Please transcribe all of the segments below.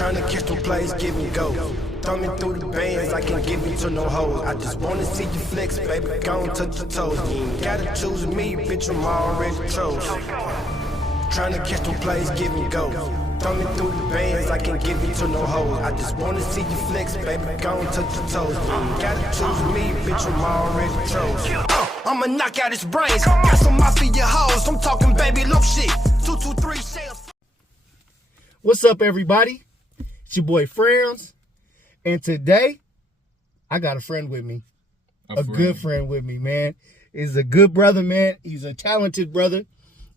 Trying to catch them plays, give and go. Thumbing through the bands, I can't give you to no hoes. I just wanna see you flex, baby, go and touch your toes. You ain't gotta choose me, bitch, I'm already chose. Trying to catch them plays, give and go. Thumbing through the bands, I can't give you to no hoes. I just wanna see you flex, baby, go and touch your toes. You ain't gotta choose me, bitch, I'm already chose. I'ma knock out his brains, got some mafia hoes. I'm talking baby low shit, 223 shells. What's up, everybody? It's your boy Frowns, and today I got a friend with me, a good friend with me, man. He's a good brother, man. He's a talented brother,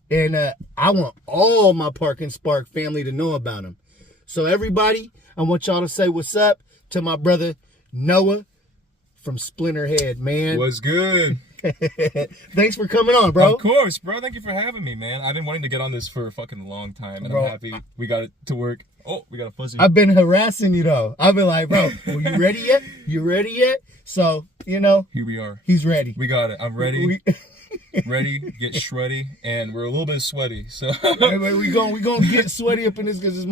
and I want all my Park and Spark family to know about him. So everybody, I want y'all to say what's up to my brother Noah from Splinterhead, man. What's good? Thanks for coming on, bro. Of course, bro. Thank you for having me, man. I've been wanting to get on this for a fucking long time, and bro, I'm happy we got it to work. Oh, we got a fuzzy. I've been harassing you, though. I've been like, bro, are you ready yet? You ready yet? So, you know. Here we are. He's ready. We got it. I'm ready. Ready, get shreddy, and we're a little bit sweaty, so. we gonna get sweaty up in this because this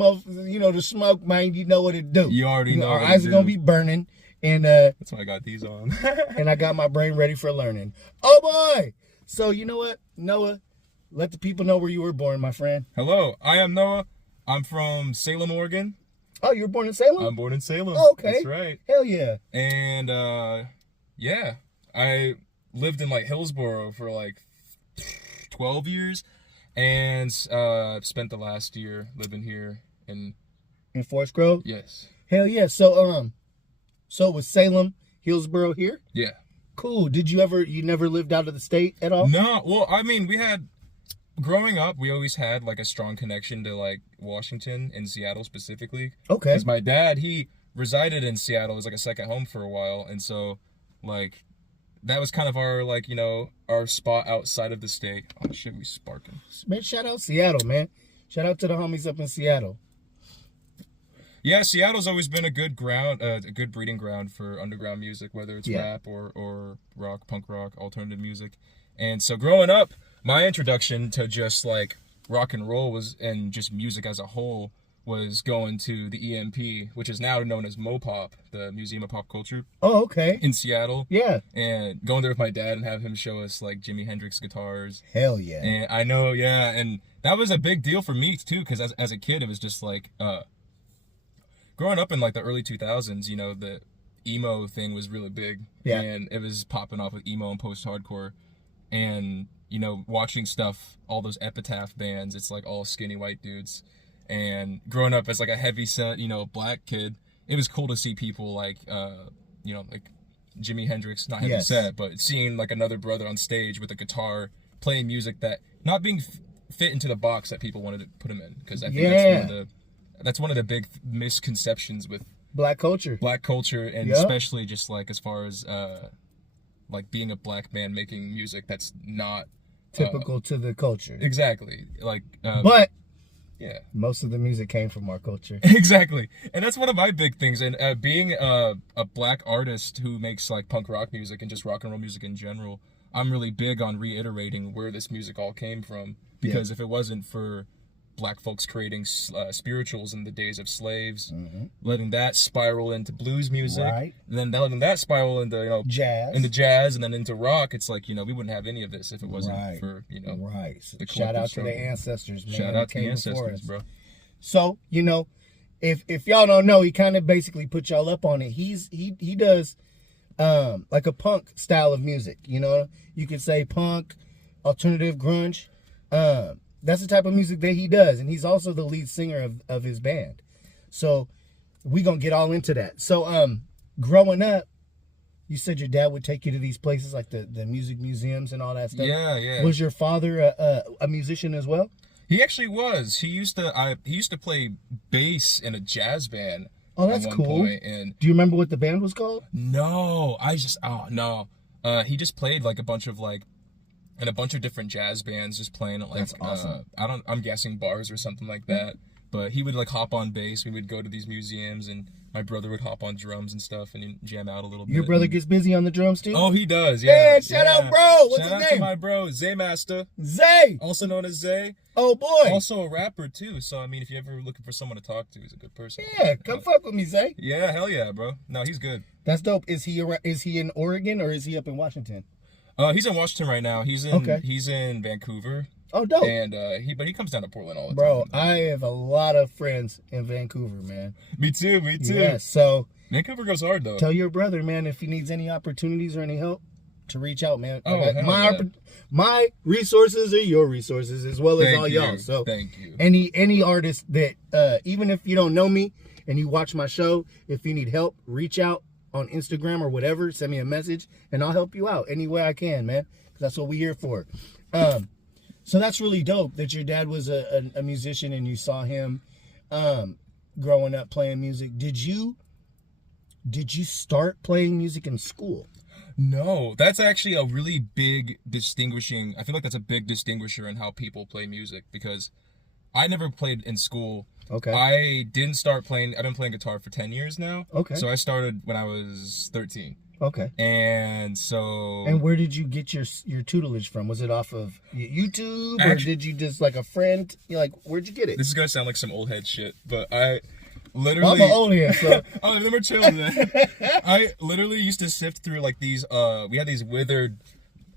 you know, the smoke, man, you know what it do. You already know our eyes are gonna be burning. And that's why I got these on. And I got my brain ready for learning. Oh boy! So you know what, Noah? Let the people know where you were born, my friend. Hello, I am Noah. I'm from Salem, Oregon. Oh, you were born in Salem? I'm born in Salem. Oh, okay. That's right. Hell yeah. And yeah, I lived in like Hillsboro for like 12 years, and spent the last year living here in Forest Grove. Yes. Hell yeah. So it was Salem, Hillsboro here? Yeah. Cool. You never lived out of the state at all? No. Well, I mean, growing up, we always had like a strong connection to like Washington and Seattle specifically. Okay. Because my dad, he resided in Seattle as like a second home for a while. And so like that was kind of our like, you know, our spot outside of the state. Oh shit, we sparking. Man, shout out Seattle, man. Shout out to the homies up in Seattle. Yeah, Seattle's always been a good breeding ground for underground music, whether it's rap or rock, punk rock, alternative music. And so growing up, my introduction to just like rock and roll and just music as a whole was going to the EMP, which is now known as Mopop, the Museum of Pop Culture. Oh, okay. In Seattle. Yeah. And going there with my dad and have him show us like Jimi Hendrix guitars. Hell yeah. And I know, yeah, and that was a big deal for me too, because as a kid, it was just like, growing up in like the early 2000s, you know, the emo thing was really big. Yeah. And it was popping off with emo and post-hardcore. And, you know, watching stuff, all those Epitaph bands, it's like all skinny white dudes. And growing up as like a heavy set, you know, black kid, it was cool to see people like, you know, like Jimi Hendrix, not heavy set, but seeing like another brother on stage with a guitar playing music that not being fit into the box that people wanted to put him in. Because I think that's one of the big misconceptions with black culture, and especially just like as far as like being a black man making music that's not typical to the culture. Exactly. Like but yeah, most of the music came from our culture. Exactly. And that's one of my big things. And being a black artist who makes like punk rock music and just rock and roll music in general, I'm really big on reiterating where this music all came from, because if it wasn't for black folks creating spirituals in the days of slaves, letting that spiral into blues music, and then letting that spiral into, you know, jazz, and then into rock. It's like, you know, we wouldn't have any of this if it wasn't for, you know, the shout out to the ancestors, man. Shout out to the ancestors, bro. So, you know, if y'all don't know, he kind of basically put y'all up on it. He does like a punk style of music. You know, you could say punk, alternative, grunge. That's the type of music that he does. And he's also the lead singer of his band. So we gonna get all into that. So growing up, you said your dad would take you to these places like the music museums and all that stuff. Yeah. Was your father a musician as well? He actually was. He used to play bass in a jazz band. Oh, that's cool. And do you remember what the band was called? No, no. He just played like a bunch of different jazz bands, just playing at like, that's awesome. I'm guessing bars or something like that. But he would like hop on bass. We would go to these museums and my brother would hop on drums and stuff and he'd jam out a little bit. Your brother gets busy on the drums too? Oh, he does, yeah. Man, shout out, bro. What's shout his out name? to my bro, Zay Master. Zay. Also known as Zay. Oh, boy. Also a rapper, too. So, I mean, if you're ever looking for someone to talk to, he's a good person. Yeah, come fuck with me, Zay. Yeah, hell yeah, bro. No, he's good. That's dope. Is he in Oregon or is he up in Washington? He's in Washington right now. He's in Vancouver. Oh, dope. And he comes down to Portland all the time. Bro, I have a lot of friends in Vancouver, man. Me too. Yeah, so Vancouver goes hard, though. tell your brother, man, if he needs any opportunities or any help, to reach out, man. Oh, hell yeah. My resources are your resources as well as Thank all you. y'all. So Thank you. Any artist that even if you don't know me and you watch my show, if you need help, reach out on Instagram or whatever, send me a message and I'll help you out any way I can, man. Because that's what we're here for. So that's really dope that your dad was a musician and you saw him growing up playing music. Did you start playing music in school? No, that's actually a really big distinguishing. I feel like that's a big distinguisher in how people play music because I never played in school. Okay. I've been playing guitar for 10 years now. Okay. So I started when I was 13. Okay. And where did you get your tutelage from? Was it off of YouTube or did you just like a friend? Where'd you get it? This is gonna sound like some old head shit, but I literally. I'm an old head, so. Oh, then we're chilling, man. I literally used to sift through like these. We had these withered,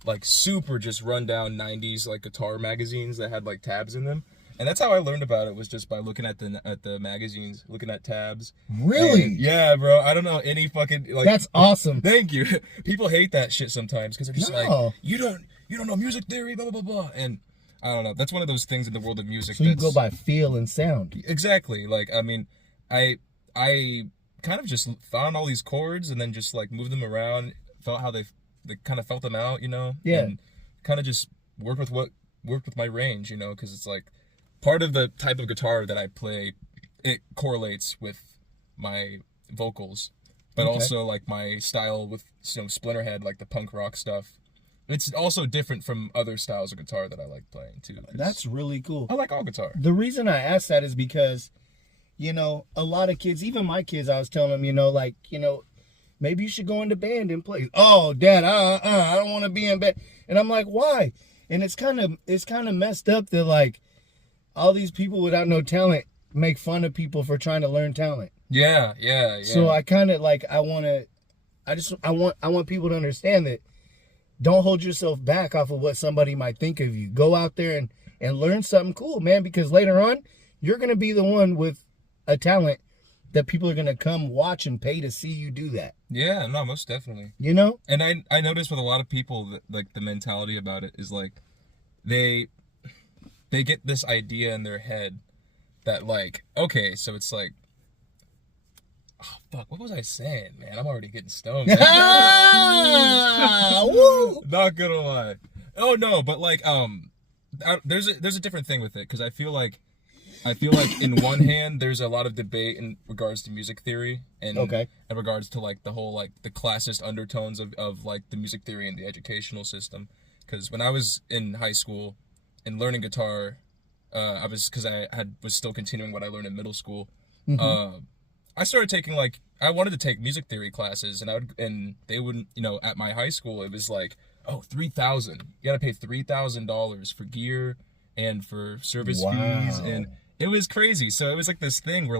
like super just rundown '90s like guitar magazines that had like tabs in them. And that's how I learned about it was just by looking at the magazines, looking at tabs. Really? And yeah, bro. I don't know any fucking like. That's awesome. Thank you. People hate that shit sometimes because they're just like, you don't know music theory, blah blah blah blah. And I don't know. That's one of those things in the world of music. So you go by feel and sound. Exactly. Like I mean, I kind of just found all these chords and then just like moved them around, felt how they kind of felt them out, you know. Yeah. And kind of just worked with my range, you know, because it's like. Part of the type of guitar that I play, it correlates with my vocals, but also like my style with Splinterhead, like the punk rock stuff. It's also different from other styles of guitar that I like playing too. That's really cool. I like all guitar. The reason I asked that is because, a lot of kids, even my kids, I was telling them, maybe you should go into band and play. Oh, Dad, I don't want to be in band. And I'm like, why? And it's kind of messed up that like. All these people without no talent make fun of people for trying to learn talent. Yeah. So I kind of like I want people to understand that don't hold yourself back off of what somebody might think of you. Go out there and learn something cool, man, because later on you're going to be the one with a talent that people are going to come watch and pay to see you do that. Yeah, no, most definitely. You know? And I noticed with a lot of people that like the mentality about it is like they get this idea in their head that like, okay, so it's like, oh fuck, what was I saying, man? I'm already getting stoned. Woo! Not gonna lie. Oh no, but like, there's a different thing with it because I feel like in one hand there's a lot of debate in regards to music theory and in regards to like the whole like the classist undertones of like the music theory and the educational system. Because when I was in high school. And learning guitar, was still continuing what I learned in middle school. Mm-hmm. I started taking I wanted to take music theory classes, and they wouldn't, at my high school it was like, oh, $3,000. You gotta pay $3,000 for gear and for service fees, and it was crazy. So it was like this thing where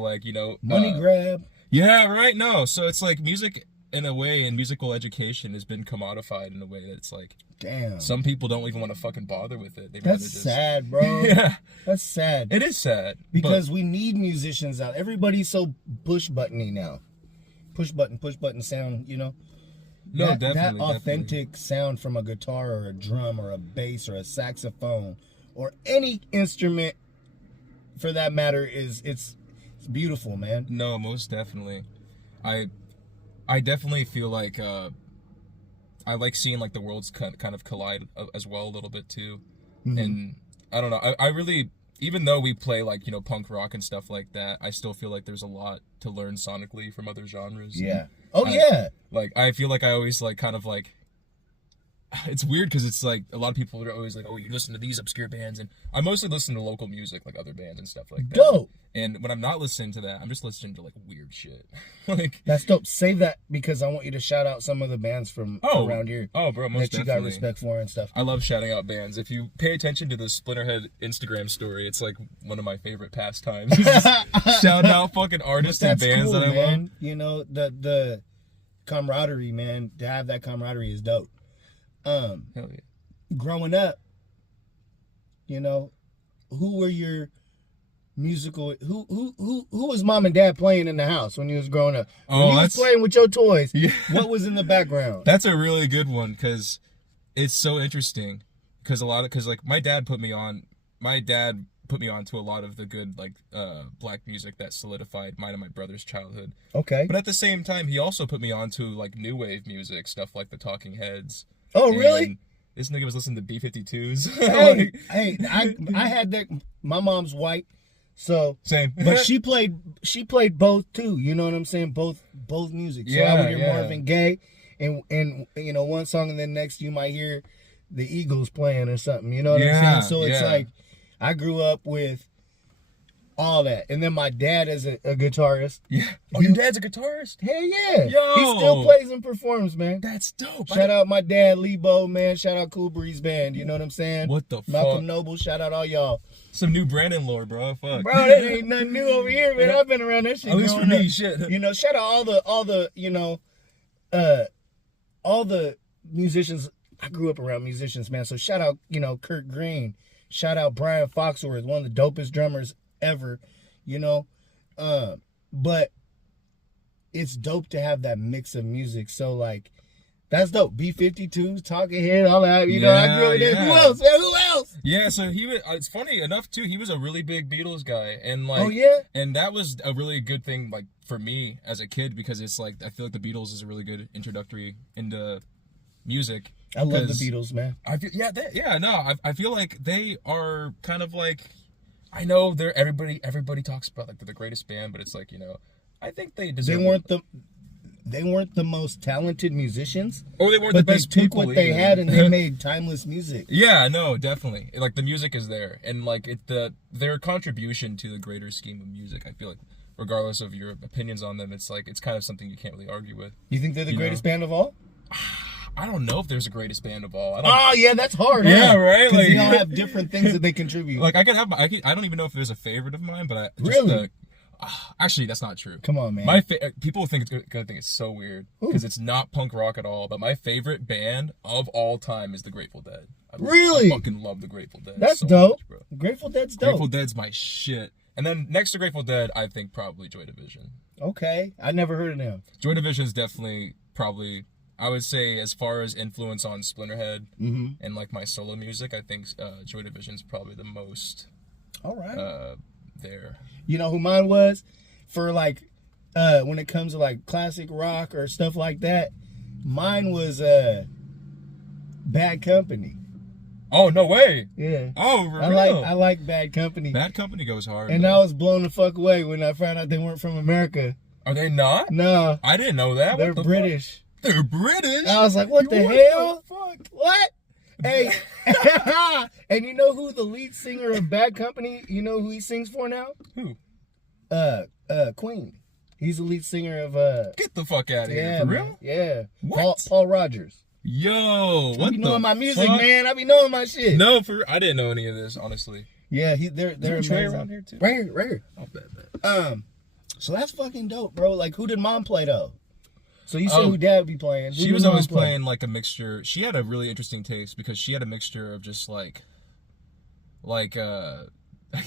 money grab. Yeah, right. No, so it's like music in a way, and musical education has been commodified in a way that it's like. Damn. Some people don't even want to fucking bother with it. That's sad, bro. Yeah. That's sad. It is sad. Because we need musicians out. Everybody's so push-buttony now. Push button sound, No, that authentic sound from a guitar or a drum or a bass or a saxophone or any instrument for that matter it's beautiful, man. No, most definitely. I definitely feel like I like seeing like the worlds kind of collide as well a little bit too. Mm-hmm. And I don't know, I really, even though we play like punk rock and stuff like that, I still feel like there's a lot to learn sonically from other genres. Yeah. Yeah. Like I feel like I always like kind of like it's weird because it's like a lot of people are always like, oh, you listen to these obscure bands, and I mostly listen to local music, like other bands and stuff like that. Dope. And when I'm not listening to that, I'm just listening to like weird shit. Like That's dope. Save that because I want you to shout out some of the bands from around here. Oh, bro, most that you definitely. got respect for and stuff. I love shouting out bands. If you pay attention to the Splinterhead Instagram story, it's like one of my favorite pastimes. Shout out fucking artists and bands cool, that I man. love. You know, the camaraderie, man. To have that camaraderie is dope. Hell yeah. Growing up, you know, who were your musical who was mom and dad playing in the house when you was growing up? When you was playing with your toys, yeah. What was in the background? That's a really good one because it's so interesting. Because like my dad put me on to a lot of the good like black music that solidified mine and my brother's childhood. Okay. But at the same time, he also put me on to like new wave music, stuff like the Talking Heads. Oh, really? This nigga was listening to B-52s. Hey, I had that. My mom's white, so same. But she played both too. You know what I'm saying? Both music. So I would hear Marvin Gaye, and you know one song, and then next you might hear the Eagles playing or something. You know what I'm saying? So it's like I grew up with all that, and then my dad is a guitarist. Yeah. Oh, your dad's a guitarist? Hell yeah. Yo. He still plays and performs, man. That's dope. Shout out my dad, Lebo, man. Shout out Cool Breeze Band. You know what I'm saying? What the fuck? Malcolm Noble. Shout out all y'all. Some new Brandon lore, bro. Fuck. Bro, that ain't nothing new over here, man. I've been around that shit. At least for me, up. shit. You know, shout out all the you know, all the musicians. I grew up around musicians, man. So shout out, you know, Kurt Green. Shout out Brian Foxworth, one of the dopest drummers ever. You know, but it's dope to have that mix of music. So like, that's dope. B-52s, Talking Head, all that. You know, I grew up with it. Who else, man? Who else? Yeah, so he was. It's funny enough too. He was a really big Beatles guy, and like, and that was a really good thing, like for me as a kid, because it's like I feel like the Beatles is a really good introductory into music. I love the Beatles, man. I feel, I feel like they are kind of like. I know they're everybody talks about like they're the greatest band, but it's like, you know, I think they deserve. They weren't the most talented musicians. Or they weren't the best people. But they took what they had and they made timeless music. Yeah, no, definitely. Like the music is there, and like their contribution to the greater scheme of music. I feel like, regardless of your opinions on them, it's like it's kind of something you can't really argue with. You think they're the greatest band of all? I don't know if there's a greatest band of all. Yeah, that's hard. Yeah, right. Like they all have different things that they contribute. Like I don't even know if there's a favorite of mine, but actually, that's not true. Come on, man. People think gonna think it's so weird because it's not punk rock at all. But my favorite band of all time is the Grateful Dead. Really? I fucking love the Grateful Dead. That's so dope. much, bro. Grateful Dead's dope. Grateful Dead's my shit. And then next to Grateful Dead, I think probably Joy Division. Okay, I never heard of them. Joy Division's definitely probably. I would say as far as influence on Splinterhead and like my solo music, I think Joy Division's probably the most. All right. There. You know who mine was? For like, when it comes to like classic rock or stuff like that, mine was Bad Company. Oh, no way. Yeah. Oh, for real? I like Bad Company. Bad Company goes hard. And I was blown the fuck away when I found out they weren't from America. Are they not? No. I didn't know that. They're British. Fuck? They're British? I was like, what the hell? Fuck? What? Hey. And you know who the lead singer of Bad Company, you know who he sings for now? Who? Queen. He's the lead singer of Get the fuck out of here. For real? Yeah. What? Paul Rogers. Yo, what I be knowing my music, fuck? man. I be knowing my shit. No, I didn't know any of this, honestly. Yeah, they're Trey amazing. around here too? Right here. Oh, bet. So that's fucking dope, bro. Like, who did mom play though? So you say who dad would be playing? She was always playing like a mixture. She had a really interesting taste because she had a mixture of just like I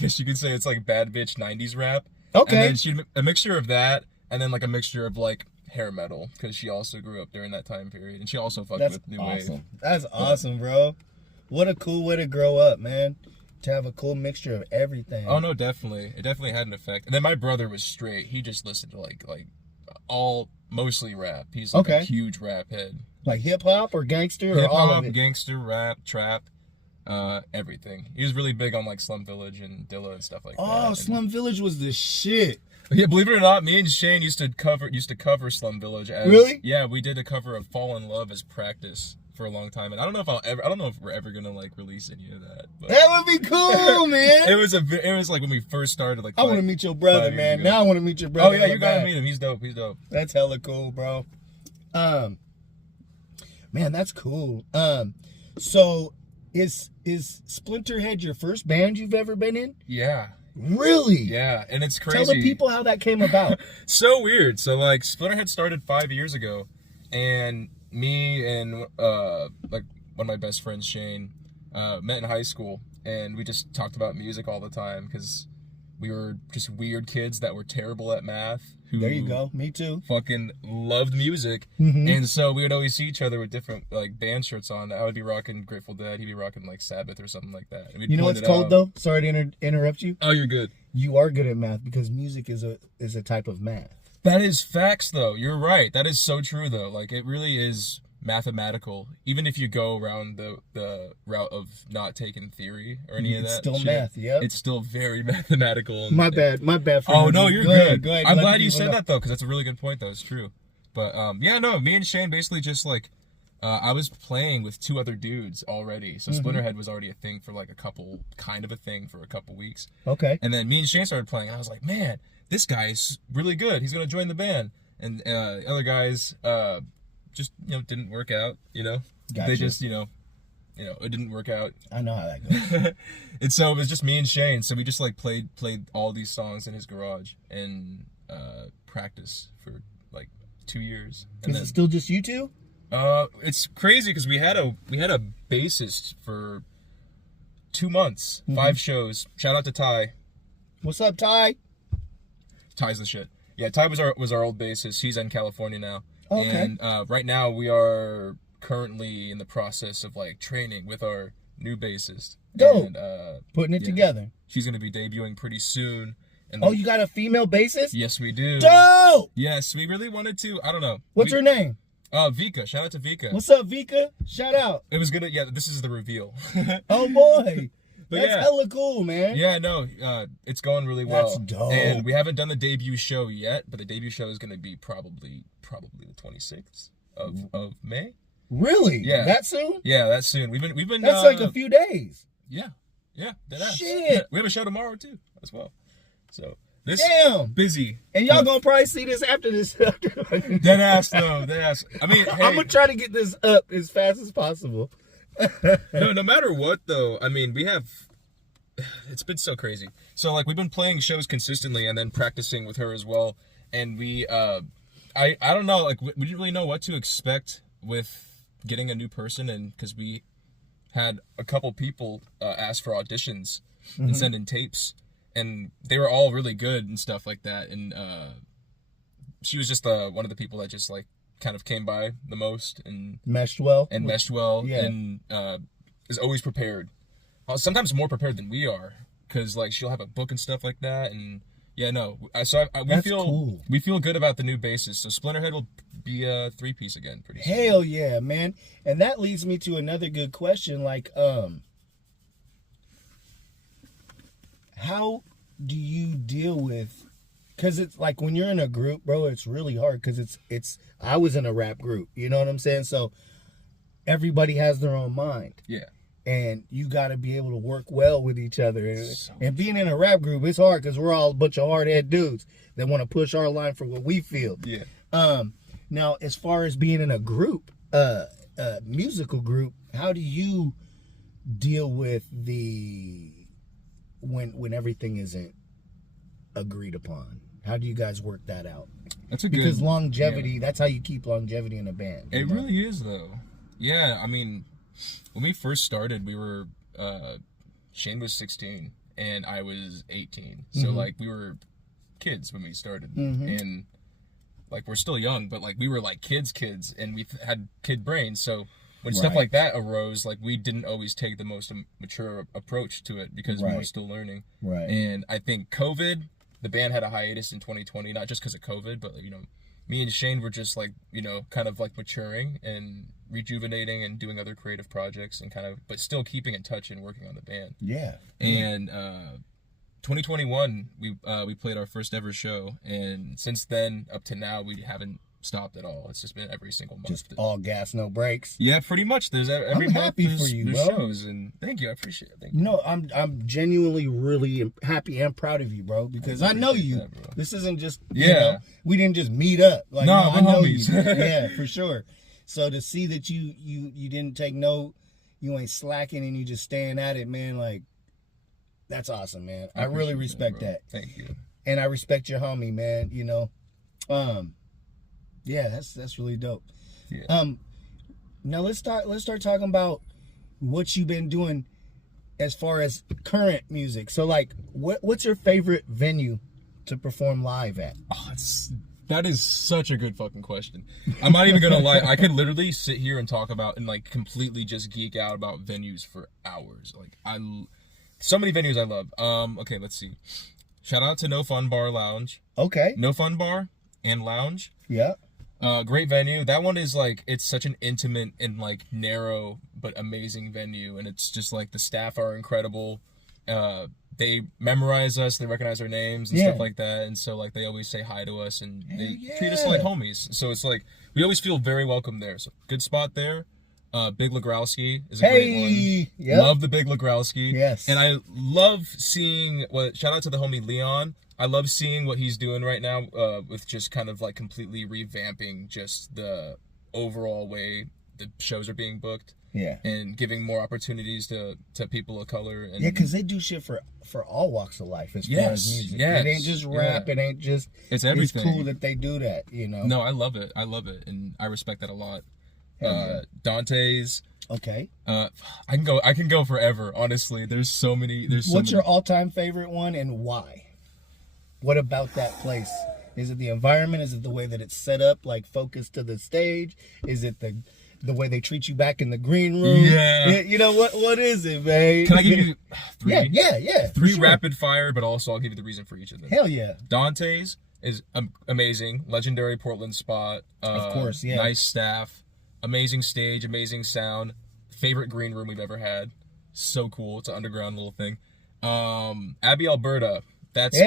guess you could say it's like bad bitch 90s rap. Okay. And then she a mixture of that, and then like a mixture of like hair metal because she also grew up during that time period, and she also fucked with new wave. That's awesome, bro. What a cool way to grow up, man. To have a cool mixture of everything. Oh no, definitely. It definitely had an effect. And then my brother was straight. He just listened to like all mostly rap. He's like a huge rap head. Like hip hop or gangster or hip all hop, of it? gangster, rap, trap, everything. He was really big on like Slum Village and Dilla and stuff like that. Oh, Slum Village was the shit. Yeah, believe it or not, me and Shane used to cover Slum Village as Really? Yeah, we did a cover of Fall in Love as practice for a long time, and I don't know if we're ever gonna like release any of that. But That would be cool, man. it was like when we first started. Like I want to meet your brother, man. ago. Now I want to meet your brother. Oh yeah, you gotta meet him. He's dope. He's dope. That's hella cool, bro. Man, that's cool. So is Splinterhead your first band you've ever been in? Yeah. Really? Yeah, and it's crazy. Tell the people how that came about. So weird. So like Splinterhead started 5 years ago, and me and like one of my best friends, Shane, met in high school, and we just talked about music all the time because we were just weird kids that were terrible at math. There you go. Me too. Fucking loved music, Mm-hmm. and so we would always see each other with different like band shirts on. I would be rocking Grateful Dead, he'd be rocking like Sabbath or something like that. And we'd You know point what's it called out. though? Sorry to interrupt you. Oh, you're good. You are good at math because music is a type of math. That is facts, though. You're right. That is so true, though. Like, it really is mathematical. Even if you go around the route of not taking theory or any of It's that still shit, math, yep. it's still very mathematical. And, My bad. Oh, no, you're good. Go ahead. I'm Let glad the you people said know. that, though, because that's a really good point, though. It's true. But, yeah, no, me and Shane basically just, like, I was playing with two other dudes already. So Splinterhead was already a thing for, like, kind of a thing for a couple weeks. Okay. And then me and Shane started playing, and I was like, man, this guy's really good. He's going to join the band. And other guys just, didn't work out, Gotcha. They just, it didn't work out. I know how that goes. And so it was just me and Shane. So we just, like, played all these songs in his garage and practice for, like, 2 years. And Is it still just you two? it's crazy because we had a bassist for 2 months, 5 shows. Shout out to Ty. What's up, Ty? Ty's the shit. Yeah, Ty was our old bassist. He's in California now. Okay. And right now we are currently in the process of like training with our new bassist. Dope. And, Putting it yeah. together. She's gonna be debuting pretty soon. And Oh, you got a female bassist? yes, we do. Dope! Yes, we really wanted to. I don't know. What's her name? Vika. Shout out to Vika. What's up, Vika? Shout out. It was gonna. Yeah, this is the reveal. Oh, boy. But That's yeah. hella cool, man. Yeah, no, it's going really well. That's dope. And we haven't done the debut show yet, but the debut show is going to be probably the 26th of May. Really? Yeah. That soon? Yeah, that's soon. We've been. That's like a few days. Yeah, deadass. Shit. Yeah, we have a show tomorrow too, as well. So this Damn. busy. And y'all gonna probably see this after this. Deadass though, deadass. I mean, hey, I'm gonna try to get this up as fast as possible. no matter what though, I mean, it's been so crazy. So like we've been playing shows consistently and then practicing with her as well. And we I don't know, like we didn't really know what to expect with getting a new person, and because we had a couple people ask for auditions and send in tapes, and they were all really good and stuff like that. And she was just one of the people that just like kind of came by the most and Meshed well. Yeah. and is always prepared. Sometimes more prepared than we are, because like she'll have a book and stuff like that. And yeah, no. We That's feel cool. we feel good about the new bassist. So Splinterhead will be a 3-piece again pretty soon. Hell yeah, man. And that leads me to another good question. Like, how do you deal with? Because it's like when you're in a group, bro, it's really hard. Because I was in a rap group. You know what I'm saying? So everybody has their own mind. Yeah. And you got to be able to work well with each other. And being in a rap group, it's hard because we're all a bunch of hard-head dudes that want to push our line for what we feel. Yeah. Now, as far as being in a group, musical group, how do you deal with when everything isn't agreed upon? How do you guys work that out? That's a good, because longevity, that's how you keep longevity in a band. It really is though. Yeah, I mean, when we first started, we were Shane was 16 and I was 18. So like we were kids when we started, and like we're still young, but like we were like kids, and we had kid brains. So when stuff like that arose, like we didn't always take the most mature approach to it because we were still learning. Right. And I think COVID, the band had a hiatus in 2020, not just because of COVID, but me and Shane were just like, kind of like maturing and rejuvenating and doing other creative projects and but still keeping in touch and working on the band. Yeah. And 2021, we played our first ever show, and since then up to now we haven't stopped at all. It's just been every single month. Just all gas, no brakes. Yeah, pretty much. There's every I'm month happy there's, for you, there's bro. shows, and thank you. I appreciate it. Thank you. You know, I'm genuinely really happy and proud of you, bro, because I know you. that, bro. This isn't just, Yeah. you know, we didn't just meet up. Like, No, I we're know homies. you. Yeah, for sure. So to see that you didn't take no, you ain't slacking and you just staying at it, man, like, that's awesome, man. I really appreciate respect bro. that. Thank you. And I respect your homie, man, you know. Yeah, that's really dope. Yeah. Now let's start talking about what you've been doing as far as current music. So like what's your favorite venue to perform live at? Oh, that is such a good fucking question. I'm not even gonna lie. I could literally sit here and talk about and like completely just geek out about venues for hours. Like so many venues I love. Okay, let's see. Shout out to No Fun Bar Lounge. Okay. No Fun Bar and Lounge. Yeah. Great venue. That one is like, it's such an intimate and like narrow but amazing venue, and it's just like the staff are incredible. They memorize us, they recognize our names and stuff like that, and so like they always say hi to us, and they treat us like homies. So it's like we always feel very welcome there. So good spot there. Big Legrowski is a great one. Yep. Love the Big Legrowski. Yes. And I love seeing shout out to the homie Leon. I love seeing what he's doing right now with just kind of like completely revamping just the overall way the shows are being booked. Yeah. And giving more opportunities to people of color. And Yeah, because they do shit for all walks of life as far as music. Yes, It ain't just rap. yeah. It ain't just... It's everything. It's cool that they do that, you know? No, I love it. I love it. And I respect that a lot. Hell yeah. Dante's. Okay. I can go forever, honestly. There's so many. What's your all-time favorite one and why? What about that place? Is it the environment? Is it the way that it's set up, like focused to the stage? Is it the way they treat you back in the green room? Yeah. You know, what is it, man? Can I give you three? Yeah. Three sure. rapid fire, but also I'll give you the reason for each of them. Hell yeah. Dante's is amazing. Legendary Portland spot. Of course, yeah. Nice staff. Amazing stage. Amazing sound. Favorite green room we've ever had. So cool. It's an underground little thing. Abbey, Alberta. That's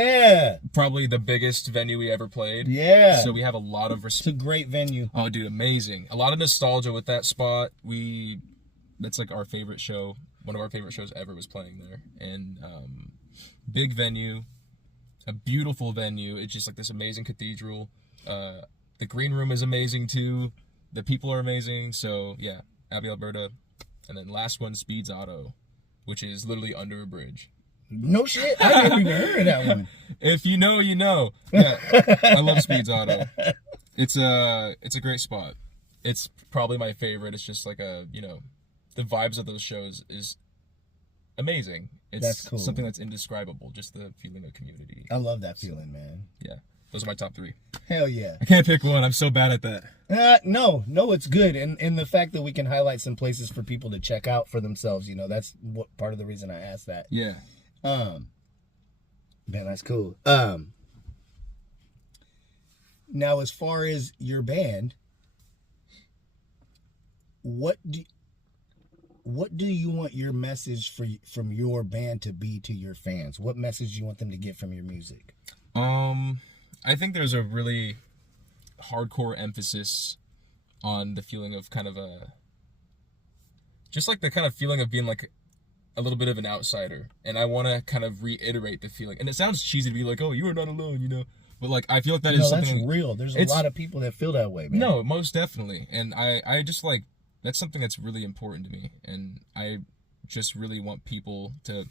probably the biggest venue we ever played. Yeah. So we have a lot of It's a great venue. Oh, dude, amazing. A lot of nostalgia with that spot. That's like our favorite show. One of our favorite shows ever was playing there. And big venue, a beautiful venue. It's just like this amazing cathedral. The green room is amazing too. The people are amazing. So yeah, Abbey, Alberta. And then last one, Speeds Auto, which is literally under a bridge. No shit. I never even heard of that one. If you know, you know. Yeah, I love Speeds Auto. It's a great spot. It's probably my favorite. It's just like the vibes of those shows is amazing. It's That's cool. Something that's indescribable. Just the feeling of community. I love that feeling, man. Yeah, those are my top three. Hell yeah. I can't pick one. I'm so bad at that. No, it's good. And the fact that we can highlight some places for people to check out for themselves, that's what part of the reason I asked that. Yeah. Man, that's cool. Now, as far as your band, what do you want your message from your band to be to your fans? What message do you want them to get from your music? I think there's a really hardcore emphasis on the feeling of kind of just like the kind of feeling of being like a little bit of an outsider, and I want to kind of reiterate the feeling. And it sounds cheesy to be like, "Oh, you are not alone," but like I feel like that is something that's real. There's a lot of people that feel that way, man. No, most definitely, and I just like that's something that's really important to me, and I just really want people to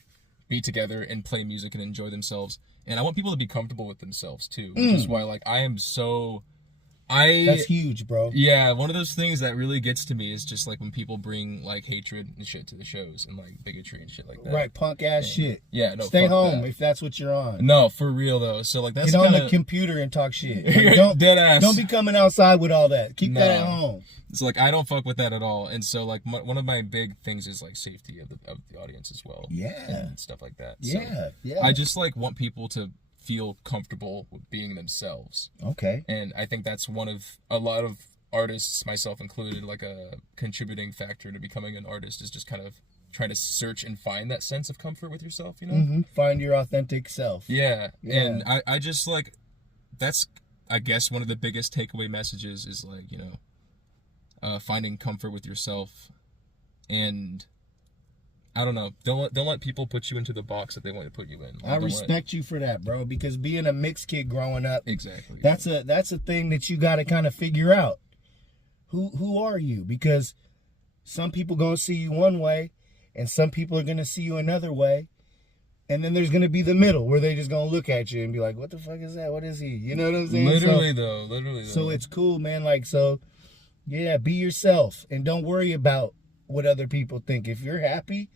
be together and play music and enjoy themselves, and I want people to be comfortable with themselves too, which is why like that's huge, bro. Yeah, one of those things that really gets to me is just like when people bring like hatred and shit to the shows and like bigotry and shit like that. Right, punk ass shit. Yeah, no. Stay home if that's what you're on. No, for real though. So like that's get on kinda... the computer and talk shit. Like, don't dead ass. Don't be coming outside with all that. Keep that at home. It's like I don't fuck with that at all. And so like one of my big things is like safety of the audience as well. Yeah, and stuff like that. Yeah, so I just like want people to feel comfortable with being themselves. Okay. And I think that's one of a lot of artists, myself included, like a contributing factor to becoming an artist is just kind of trying to search and find that sense of comfort with yourself, Mm-hmm. Find your authentic self. Yeah. And I just like I guess one of the biggest takeaway messages is like, you know, finding comfort with yourself, and I don't know, don't let people put you into the box that they want to put you in. Like, I respect you for that, bro, because being a mixed kid growing up, exactly, that's a thing that you got to kind of figure out. Who are you? Because some people gonna see you one way, and some people are gonna see you another way, and then there's gonna be the middle where they just gonna look at you and be like, "What the fuck is that? What is he?" You know what I'm saying? Literally though. So it's cool, man. Like, so, yeah, be yourself and don't worry about what other people think. If you're happy,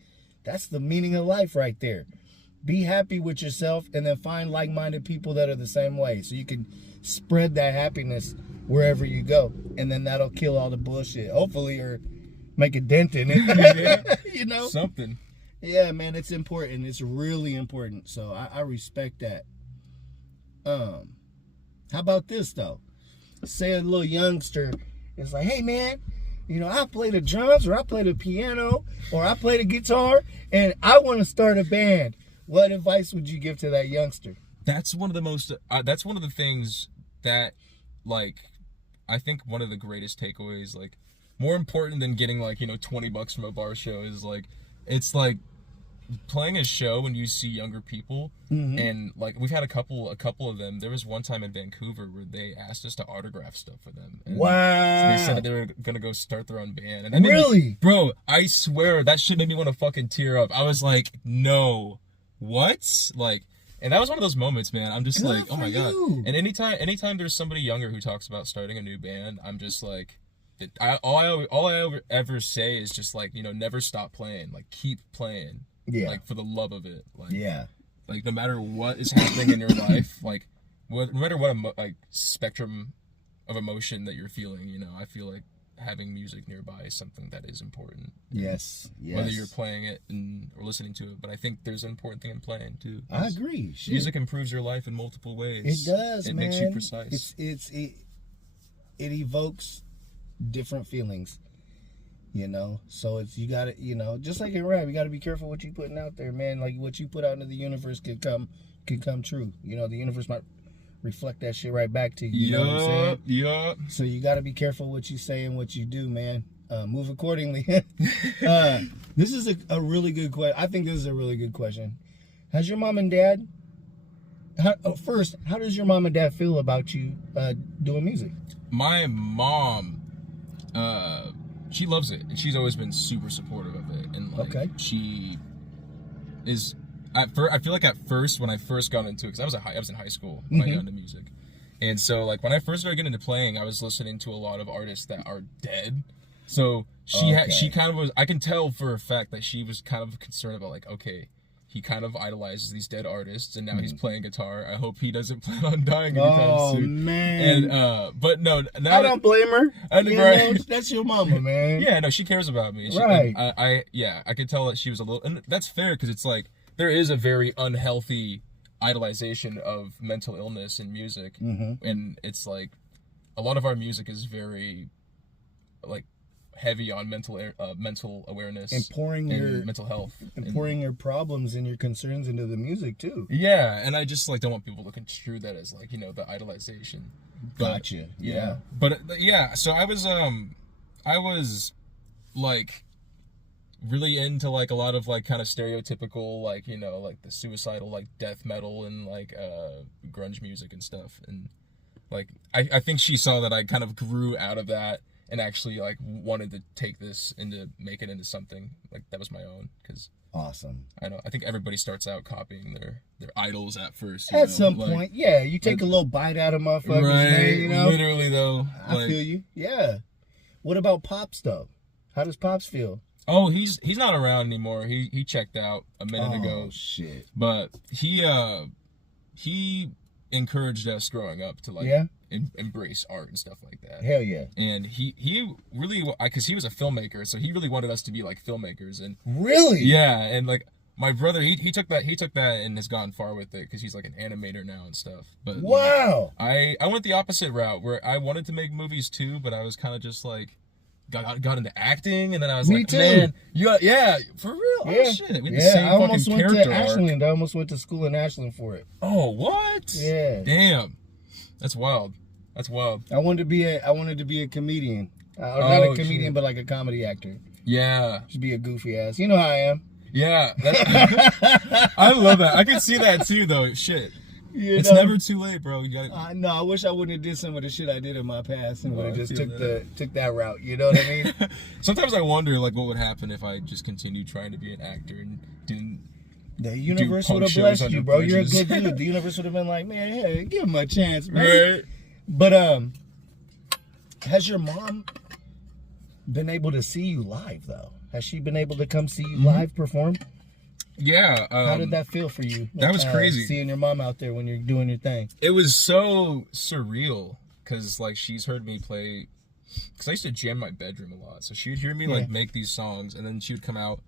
that's the meaning of life right there. Be happy with yourself, and then find like-minded people that are the same way, so you can spread that happiness wherever you go, and then that'll kill all the bullshit, hopefully, or make a dent in it. Yeah. You know, something. Yeah, man, it's important. It's really important. So I respect that. How about this though? Say a little youngster is like, "Hey man, you know, I play the drums, or I play the piano, or I play the guitar, and I want to start a band." What advice would you give to that youngster? That's one of the most. That's one of the things that, like, I think one of the greatest takeaways, like, more important than getting, like, you know, $20 from a bar show, is like, it's like playing a show when you see younger people, and like we've had a couple of them. There was one time in Vancouver where they asked us to autograph stuff for them. And wow! They said they were gonna go start their own band, and that really, bro, I swear that shit made me want to fucking tear up. I was like, no, what, like. And that was one of those moments, man. I'm just like, oh my god. And anytime there's somebody younger who talks about starting a new band, I'm just like, all I ever say is just like, you know, never stop playing. Like, keep playing. Yeah. Like, for the love of it. Like, yeah. Like, no matter what is happening in your life, like, no matter what like spectrum of emotion that you're feeling, you know, I feel like having music nearby is something that is important. Yes. Whether you're playing it or listening to it, but I think there's an important thing in playing too. I agree. Shit. Music improves your life in multiple ways. It does, man. It makes you precise. It evokes different feelings, you know. So it's, you gotta, you know, just like in rap, you gotta be careful what you putting out there, man. Like, what you put out into the universe can come true. You know, the universe might reflect that shit right back to you. You know what I'm saying? Yeah. So you got to be careful what you say and what you do, man. Move accordingly. This is a really good question. I think this is a really good question. Has your mom and dad... First, how does your mom and dad feel about you doing music? My mom, she loves it. And she's always been super supportive of it. And, like, she is... I feel like at first, when I first got into it, because I was in high school when I got into music, and so like when I first started getting into playing, I was listening to a lot of artists that are dead. So she kind of was. I can tell for a fact that she was kind of concerned about, like, okay, he kind of idolizes these dead artists, and now he's playing guitar. I hope he doesn't plan on dying anytime soon. Oh man! And but no, I don't blame her. That's your mama, man. Yeah, no, she cares about me. Right. I could tell that she was a little, and that's fair because it's like, there is a very unhealthy idolization of mental illness in music, and it's like a lot of our music is very like heavy on mental awareness and pouring your mental health and pouring your problems and your concerns into the music too. Yeah, and I just like don't want people to construe that as like, you know, the idolization. Gotcha. Yeah. But yeah, so I was like really into like a lot of like kind of stereotypical, like, you know, like the suicidal, like death metal and like grunge music and stuff, and like I think she saw that I kind of grew out of that and actually like wanted to take this into make it into something like that was my own. Because awesome. I think everybody starts out copying their idols at first at some point. Yeah, you take a little bite out of motherfuckers, right? Man, you know, literally though. I feel you. Yeah. What about Pops though? How does Pops feel? Oh, he's not around anymore. He checked out a minute ago. Oh shit! But he encouraged us growing up to like embrace art and stuff like that. Hell yeah! And he really, because he was a filmmaker, so he really wanted us to be like filmmakers. And really, yeah, and like my brother, he took that and has gone far with it because he's like an animator now and stuff. But wow, I went the opposite route where I wanted to make movies too, but I was kind of just like. Got into acting, and then I was like, too. Man, yeah, for real? Yeah. Oh, shit. We had the same I almost went to Ashland. Arc. I almost went to school in Ashland for it. Oh, what? Yeah. Damn. That's wild. That's wild. I wanted to be a comedian. Not a comedian, shit. but like a comedy actor. Yeah. Just be a goofy ass. You know how I am. Yeah. I love that. I can see that too, though. Shit. It's never too late, bro. You got No, I wish I wouldn't have did some of the shit I did in my past and would have just took that route. You know what I mean? Sometimes I wonder, like, what would happen if I just continued trying to be an actor and didn't. The universe would have blessed you, bro. You're a good dude. The universe would have been like, man, hey, give him a chance, man. Right. But has your mom been able to see you live though? Has she been able to come see you live perform? Yeah. How did that feel for you? That was crazy. Seeing your mom out there when you're doing your thing. It was so surreal because, like, she's heard me play. Because I used to jam in my bedroom a lot, so she would hear me like make these songs, and then she would come out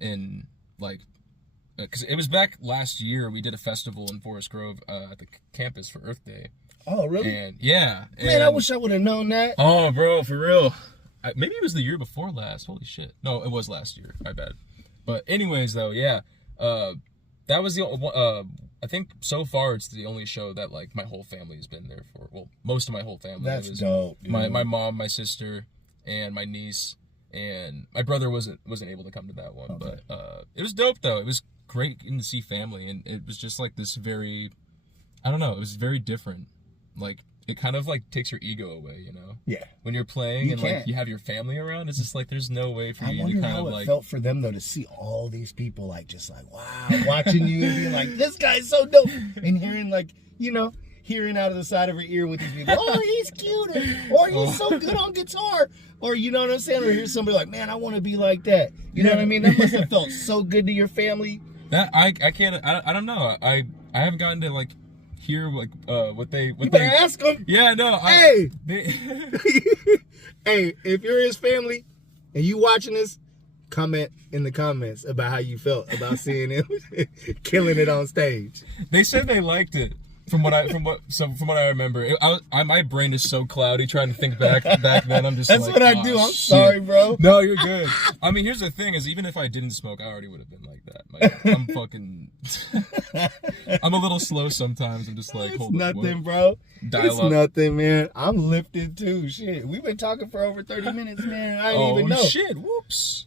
and like. Because it was back last year, we did a festival in Forest Grove at the campus for Earth Day. Oh, really? And yeah. Man, I wish I would have known that. Oh, bro, for real. Maybe it was the year before last. Holy shit. No, it was last year. My bad. But anyways, though, yeah. That was the I think so far it's the only show that like my whole family has been there for. Well, most of my whole family. That's dope, dude. My mom, my sister, and my niece, and my brother wasn't able to come to that one. Okay. But it was dope though. It was great getting to see family, and it was just like this very, I don't know, it was very different. Like it kind of like takes your ego away, you know? Yeah. When you're playing like you have your family around, it's just like there's no way for you to kind of like. It felt for them though to see all these people like just like wow watching you and being like this guy's so dope and hearing like hearing out of the side of her ear with these people, oh he's cute or he's so good on guitar or you know what I'm saying, or hear somebody like man I want to be like that, you know what I mean? That must have felt so good to your family. That I can't I don't know, I haven't gotten to like hear like what they ask them. Yeah, no. Hey, hey, if you're his family and you watching this, comment in the comments about how you felt about seeing him killing it on stage. They said they liked it. From what I remember, my brain is so cloudy trying to think back then. I'm just that's like, what I do. I'm sorry, bro. No, you're good. I mean, here's the thing: is even if I didn't smoke, I already would have been like that. Like, I'm fucking. I'm a little slow sometimes. I'm just like, it's hold nothing, on, bro. Dial it's up. Nothing, man. I'm lifted too. Shit, we've been talking for over 30 minutes, man. I didn't even know. Oh shit! Whoops.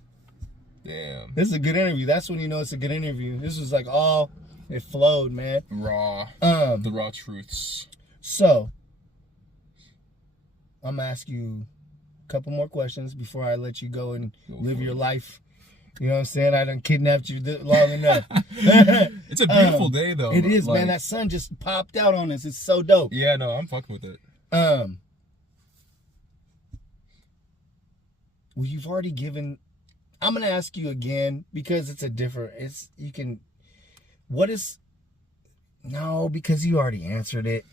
Damn. This is a good interview. That's when you know it's a good interview. This was like all. It flowed, man. Raw. The raw truths. So, I'm gonna ask you a couple more questions before I let you go and live your life. You know what I'm saying? I done kidnapped you long enough. It's a beautiful day, though. It is, man. That sun just popped out on us. It's so dope. Yeah, no, I'm fucking with it. Well, you've already given. I'm gonna ask you again because it's a different. What is? No, because you already answered it.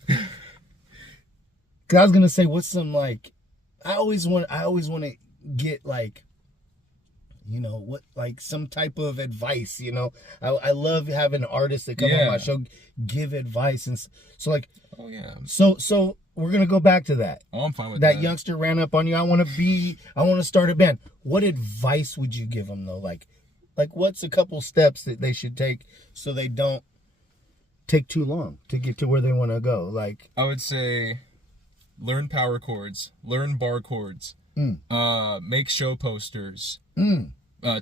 Cause I was gonna say, what's some like? I always want to get like, what like some type of advice. I love having artists that come on my show give advice and so like. Oh yeah. So we're gonna go back to that. Oh, I'm fine with that. That youngster ran up on you. I want to start a band. What advice would you give them though? Like what's a couple steps that they should take so they don't take too long to get to where they want to go? Like I would say learn power chords, learn bar chords, make show posters,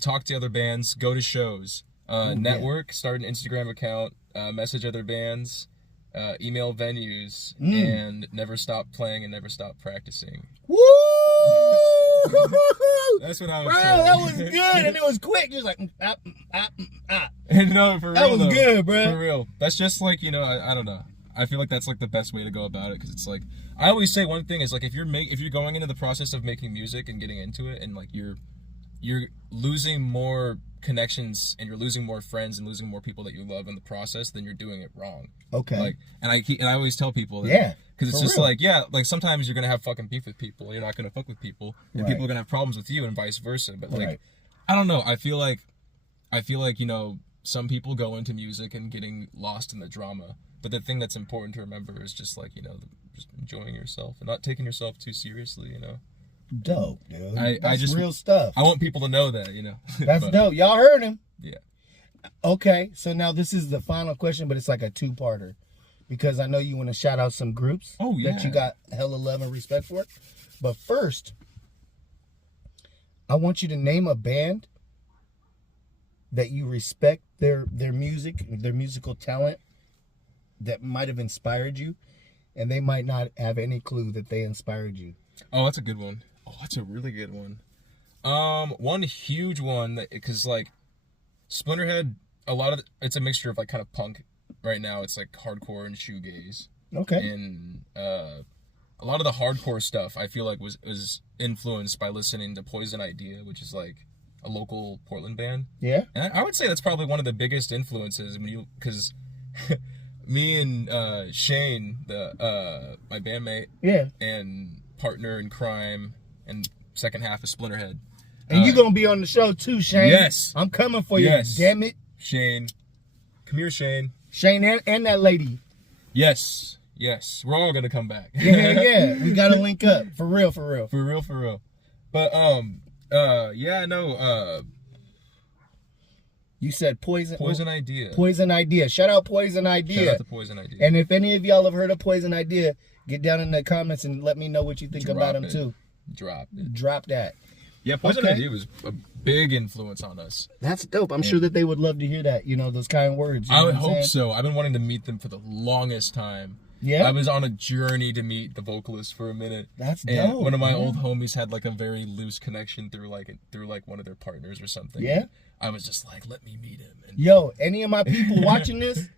talk to other bands, go to shows, network, start an Instagram account, message other bands, email venues, and never stop playing and never stop practicing. Woo! That's what I was saying. Bro, that was good, and it was quick. He was like, No, for real. That was good, bro. For real. That's just like, I don't know. I feel like that's like the best way to go about it, because it's like, I always say one thing is like, if you're going into the process of making music and getting into it, and like you're losing more connections and you're losing more friends and losing more people that you love in the process, then you're doing it wrong. Okay. Like, and I always tell people that, because it's just real. like sometimes you're gonna have fucking beef with people, you're not gonna fuck with people, and people are gonna have problems with you, and vice versa. But like, I don't know. I feel like some people go into music and getting lost in the drama, but the thing that's important to remember is just like just enjoying yourself and not taking yourself too seriously. Dope, dude. I just real stuff. I want people to know that, That's dope. Y'all heard him. Yeah. Okay, so now this is the final question, but it's like a two-parter. because I know you want to shout out some groups that you got hella love and respect for. But first, I want you to name a band that you respect their music, their musical talent, that might have inspired you, and they might not have any clue that they inspired you. Oh, that's a good one. Oh, that's a really good one. One huge one, because like Splinterhead, it's a mixture of like kind of punk. Right now, it's like hardcore and shoegaze. Okay. And a lot of the hardcore stuff I feel like was influenced by listening to Poison Idea, which is like a local Portland band. Yeah. And I would say that's probably one of the biggest influences because me and Shane, my bandmate, and partner in crime, and second half of Splinterhead. And you gonna be on the show too, Shane. Yes. I'm coming for you. Damn it, Shane. Come here, Shane. Shane and that lady. Yes. We're all gonna come back. Yeah. We gotta link up. For real. But you said Poison Idea. Poison Idea. Shout out Poison Idea. Shout out to Poison Idea. And if any of y'all have heard of Poison Idea, get down in the comments and let me know what you think about them too. Drop it. Drop that. Yeah, Poison Idea was a big influence on us. That's dope. I'm sure that they would love to hear that, those kind words. I would hope so. I've been wanting to meet them for the longest time. Yeah. I was on a journey to meet the vocalist for a minute. That's and dope. One of my old homies had like a very loose connection through one of their partners or something. Yeah. I was just like, let me meet him. And yo, any of my people watching this,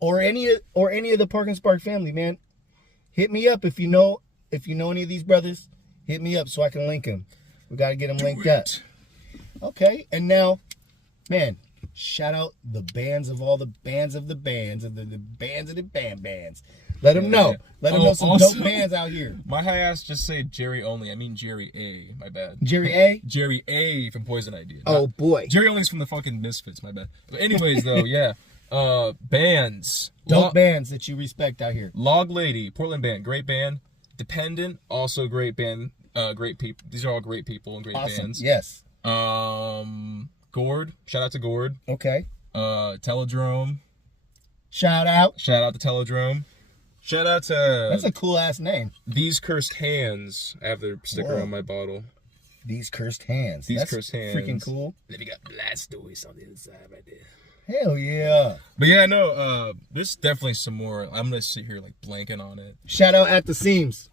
or any of the Park and Spark family, man, hit me up if you know any of these brothers. Hit me up so I can link them. We got to get them linked up. Okay, and now, man, shout out the bands of all the bands of the bands of the bands of the bands. Let them know. Let them know some dope bands out here. My high ass just say Jerry Only. I mean Jerry A. My bad. Jerry A? Jerry A from Poison Idea. Oh, boy. Jerry Only's from the fucking Misfits. My bad. But anyways, though, yeah. Bands. Dope bands that you respect out here. Log Lady, Portland band. Great band. Dependent, also great band. Great people. These are all great people and great bands. Yes. Gord. Shout out to Gord. Okay. Telodrome. Shout out to Telodrome. Shout out to... That's a cool ass name. These Cursed Hands. I have their sticker on my bottle. These Cursed Hands. That's freaking cool. Then we got Blastoise on the inside right there. Hell yeah. But yeah, no, there's definitely some more. I'm gonna sit here like blanking on it. Shout out At the Seams.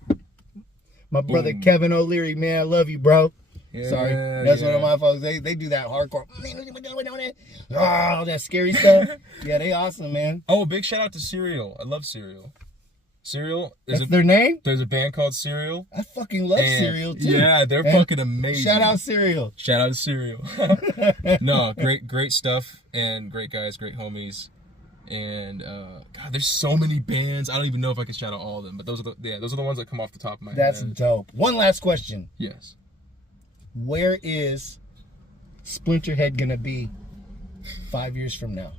My brother Kevin O'Leary, man, I love you, bro. Yeah, sorry. That's one of my folks. They do that hardcore. Oh, that scary stuff. Yeah, they awesome, man. Oh, big shout out to Serial. I love Serial. Serial. That's their name? There's a band called Serial. I fucking love Serial too. Yeah, they're fucking amazing. Shout out Serial. Shout out to Serial. No, great stuff and great guys, great homies. And God, there's so many bands. I don't even know if I can shout out all of them, but those are the ones that come off the top of my head. That's dope. One last question. Yes. Where is Splinterhead gonna be 5 years from now?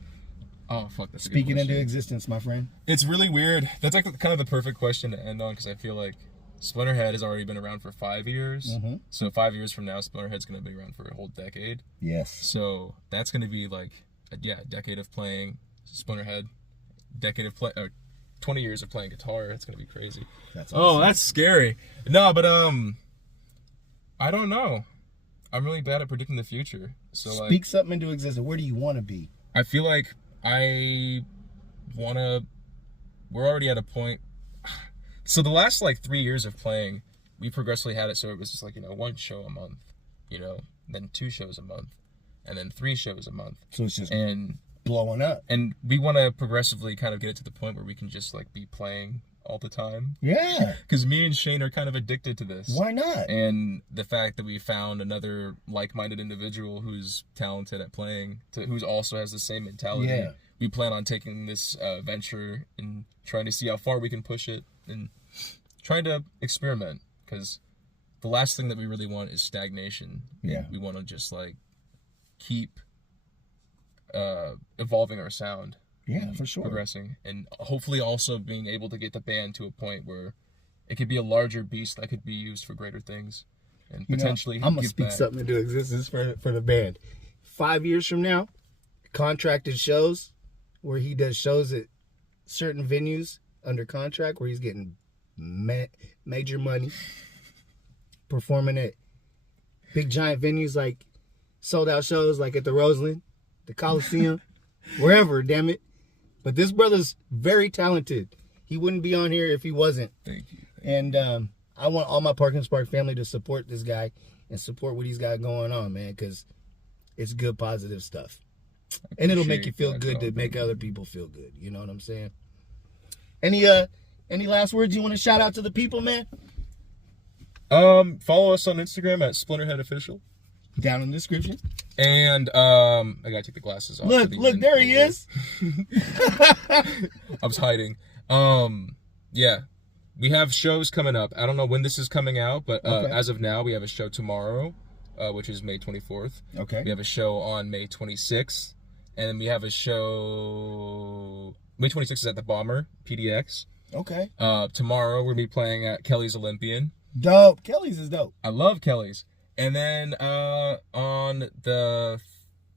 Oh fuck, that's speaking into existence, my friend. It's really weird. That's like kind of the perfect question to end on, because I feel like Splinterhead has already been around for 5 years. Mm-hmm. So 5 years from now, Splinterhead's gonna be around for a whole decade. Yes. So that's gonna be like a decade of playing Splinterhead, decade of 20 years of playing guitar. It's gonna be crazy. That's awesome. Oh, that's scary. No, but I don't know. I'm really bad at predicting the future. So speak something into existence. Where do you want to be? I feel like we're already at a point. So the last 3 years of playing, we progressively had it so it was just one show a month, then 2 shows a month, and then 3 shows a month. So it's just blowing up. And we want to progressively kind of get it to the point where we can just be playing all the time. Yeah. Because me and Shane are kind of addicted to this. Why not? And the fact that we found another like-minded individual who's talented at playing, who's also has the same mentality. Yeah. We plan on taking this venture and trying to see how far we can push it and trying to experiment. Because the last thing that we really want is stagnation. Yeah. We want to just keep evolving our sound. Yeah, for sure. Progressing, and hopefully also being able to get the band to a point where it could be a larger beast that could be used for greater things, and potentially. I'm gonna speak something into existence for the band. 5 years from now, contracted shows where he does shows at certain venues under contract where he's getting major money, performing at big giant venues like sold out shows like at the Roseland, the Coliseum, wherever, damn it. But this brother's very talented. He wouldn't be on here if he wasn't. Thank you. And I want all my Park & Spark family to support this guy and support what he's got going on, man, because it's good, positive stuff. And it'll make you feel good to make other people feel good. You know what I'm saying? Any last words you want to shout out to the people, man? Follow us on Instagram at Splinterhead Official. Down in the description. And I gotta take the glasses off. Look, there he is. I was hiding. Yeah. We have shows coming up. I don't know when this is coming out, but as of now, we have a show tomorrow, which is May 24th. Okay. We have a show on May 26th. And then we have a show... May 26th is at the Bomber, PDX. Okay. Tomorrow, we're going to be playing at Kelly's Olympian. Dope. Kelly's is dope. I love Kelly's. And then on the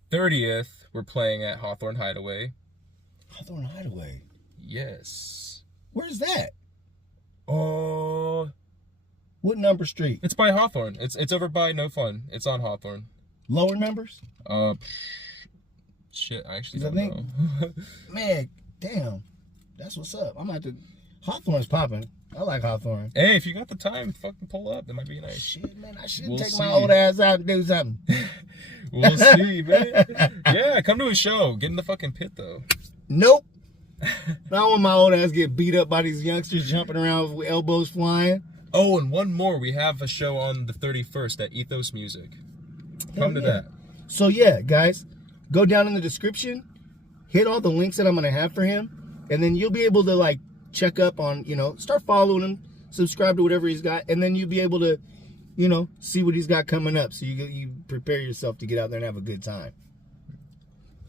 30th, we're playing at Hawthorne Hideaway. Hawthorne Hideaway? Yes. Where's that? Oh... What number street? It's by Hawthorne. It's over by No Fun. It's on Hawthorne. Lower numbers? Shit, I actually don't know. Man, damn. That's what's up. I'm about to... Hawthorne's popping. I like Hawthorne. Hey, if you got the time, fucking pull up. That might be nice. Shit, man, I should take my old ass out and do something. We'll see, man. Yeah, come to a show. Get in the fucking pit, though. Nope. I don't want my old ass get beat up by these youngsters jumping around with elbows flying. Oh, and one more. We have a show on the 31st at Ethos Music. Come to that. So, yeah, guys, go down in the description. Hit all the links that I'm going to have for him. And then you'll be able to, like, check up on, you know, start following him. Subscribe to whatever he's got. And then you'll be able to, you know, see what he's got coming up. So you prepare yourself to get out there and have a good time.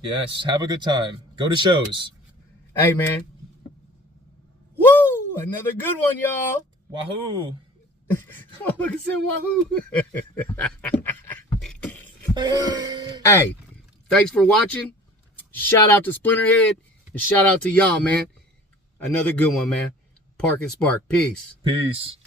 Yes, have a good time. Go to shows. Hey, man. Woo! Another good one, y'all. Wahoo! Look, it said wahoo. Hey, thanks for watching. Shout out to Splinterhead and shout out to y'all, man. Another good one, man. Park & Spark. Peace. Peace.